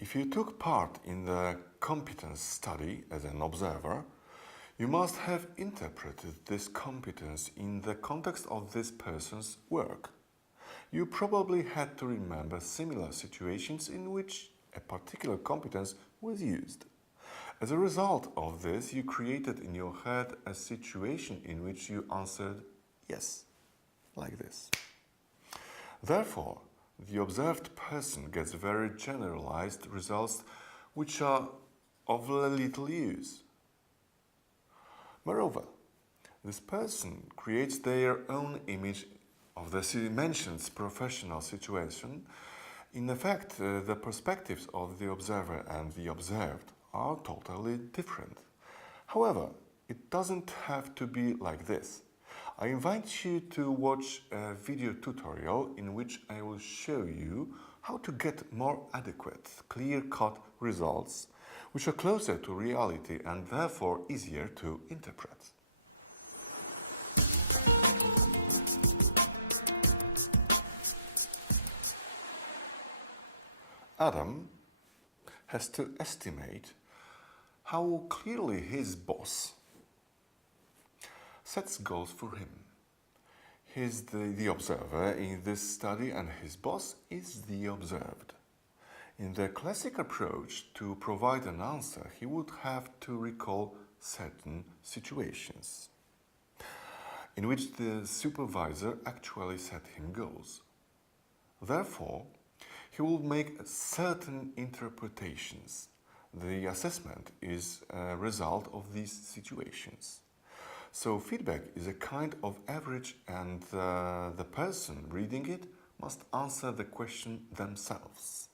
If you took part in the competence study as an observer, you must have interpreted this competence in the context of this person's work. You probably had to remember similar situations in which a particular competence was used. As a result of this, you created in your head a situation in which you answered yes, like this. Therefore, the observed person gets very generalized results which are of little use. Moreover, this person creates their own image of the mentioned professional situation. In effect, the perspectives of the observer and the observed are totally different. However, it doesn't have to be like this. I invite you to watch a video tutorial in which I will show you how to get more adequate, clear-cut results which are closer to reality and therefore easier to interpret. Adam has to estimate how clearly his boss sets goals for him. He's the observer in this study and his boss is the observed. In the classic approach, to provide an answer, he would have to recall certain situations in which the supervisor actually set him goals. Therefore, he will make certain interpretations. The assessment is a result of these situations. So feedback is a kind of average and the person reading it must answer the question themselves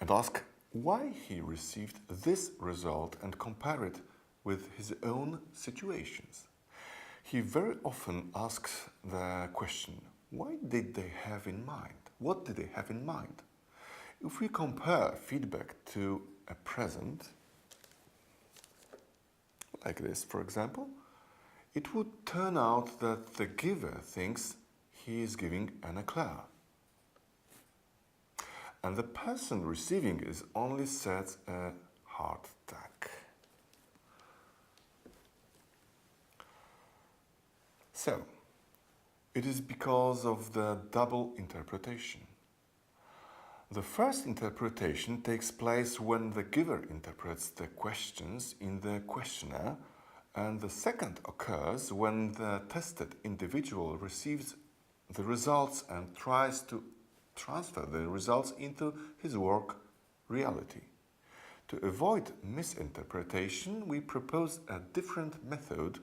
and ask why he received this result and compare it with his own situations. He very often asks the question, why did they have in mind? What did they have in mind? If we compare feedback to a present, like this, for example, it would turn out that the giver thinks he is giving an eclair. And the person receiving is only set a heart attack. So, it is because of the double interpretation. The first interpretation takes place when the giver interprets the questions in the questionnaire, and the second occurs when the tested individual receives the results and tries to transfer the results into his work reality. To avoid misinterpretation, we propose a different method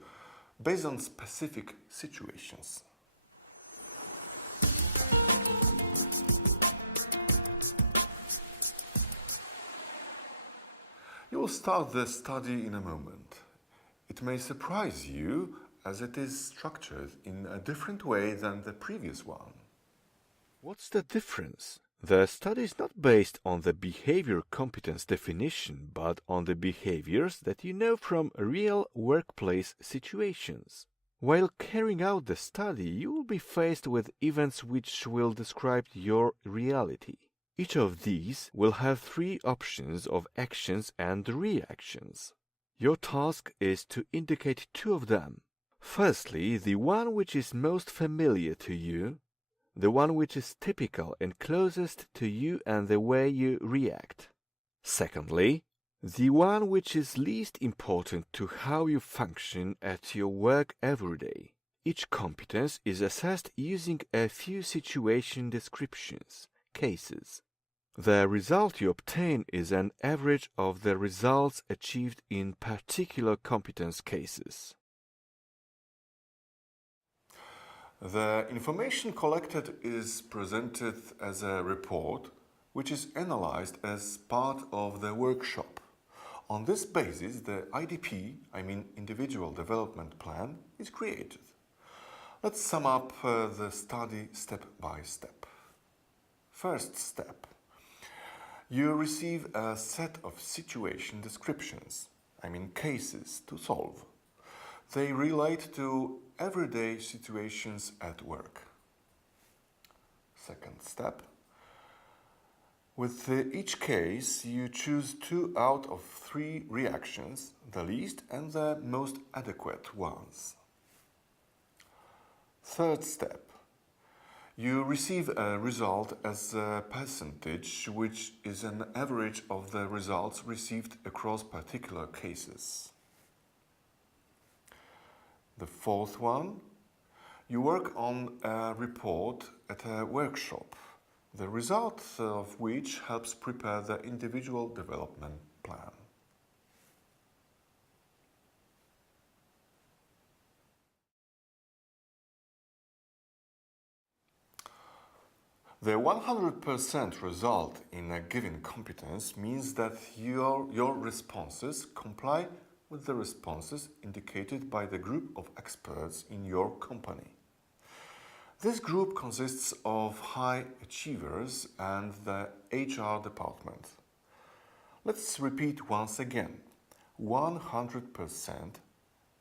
based on specific situations. You will start the study in a moment. It may surprise you as it is structured in a different way than the previous one. What's the difference? The study is not based on the behavior competence definition, but on the behaviors that you know from real workplace situations. While carrying out the study, you will be faced with events which will describe your reality. Each of these will have three options of actions and reactions. Your task is to indicate two of them. Firstly, the one which is most familiar to you, the one which is typical and closest to you and the way you react. Secondly, the one which is least important to how you function at your work every day. Each competence is assessed using a few situation descriptions, cases. The result you obtain is an average of the results achieved in particular competence cases. The information collected is presented as a report, which is analyzed as part of the workshop. On this basis, the IDP, Individual Development Plan, is created. Let's sum up the study step by step. First step. You receive a set of situation descriptions, cases to solve. They relate to everyday situations at work. Second step. With each case, you choose 2 out of 3 reactions, the least and the most adequate ones. Third step. You receive a result as a percentage, which is an average of the results received across particular cases. The fourth one. You work on a report at a workshop, the result of which helps prepare the individual development plan. The 100% result in a given competence means that your responses comply with the responses indicated by the group of experts in your company. This group consists of high achievers and the HR department. Let's repeat once again. 100%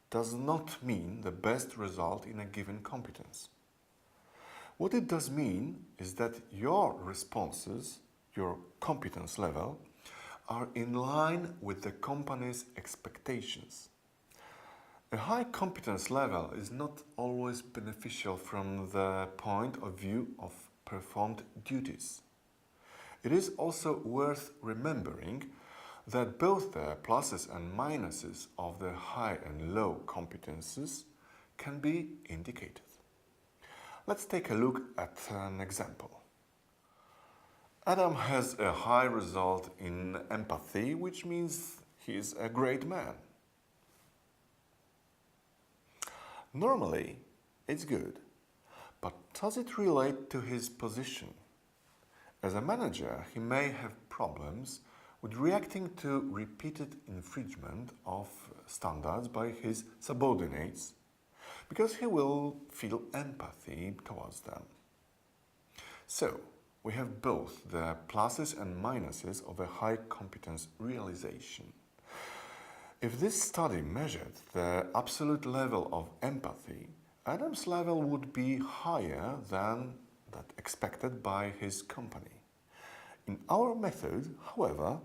does not mean the best result in a given competence. What it does mean is that your responses, your competence level, are in line with the company's expectations. A high competence level is not always beneficial from the point of view of performed duties. It is also worth remembering that both the pluses and minuses of the high and low competences can be indicated. Let's take a look at an example. Adam has a high result in empathy, which means he is a great man. Normally, it's good, but does it relate to his position? As a manager, he may have problems with reacting to repeated infringement of standards by his subordinates because he will feel empathy towards them. So, we have both the pluses and minuses of a high competence realization. If this study measured the absolute level of empathy, Adam's level would be higher than that expected by his company. In our method, however,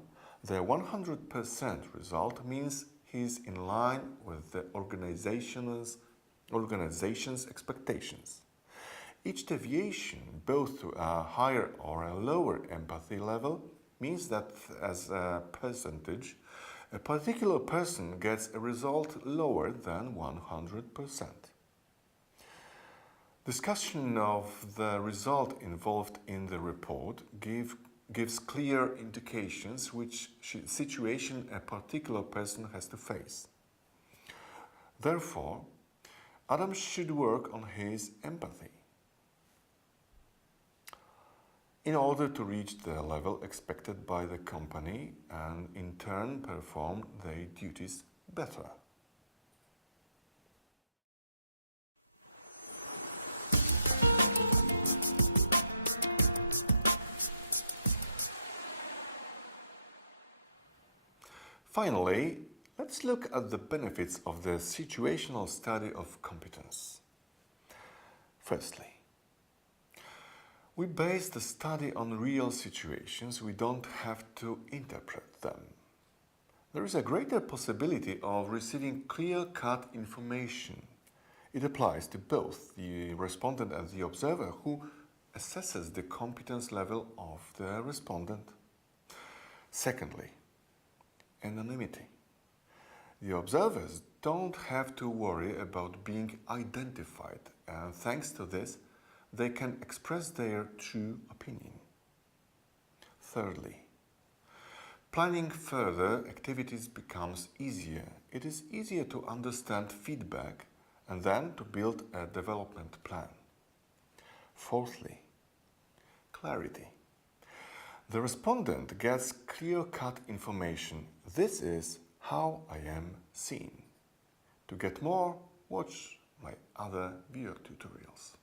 the 100% result means he is in line with the organization's expectations. Each deviation, both to a higher or a lower empathy level, means that as a percentage, a particular person gets a result lower than 100%. Discussion of the result involved in the report gives clear indications which situation a particular person has to face. Therefore, Adam should work on his empathy in order to reach the level expected by the company and in turn perform their duties better. Finally, let's look at the benefits of the situational study of competence. Firstly, we base the study on real situations. We don't have to interpret them. There is a greater possibility of receiving clear-cut information. It applies to both the respondent and the observer who assesses the competence level of the respondent. Secondly, anonymity. The observers don't have to worry about being identified, and thanks to this, they can express their true opinion. Thirdly, planning further activities becomes easier. It is easier to understand feedback and then to build a development plan. Fourthly, clarity. The respondent gets clear-cut information. This is how I am seen. To get more, watch my other video tutorials.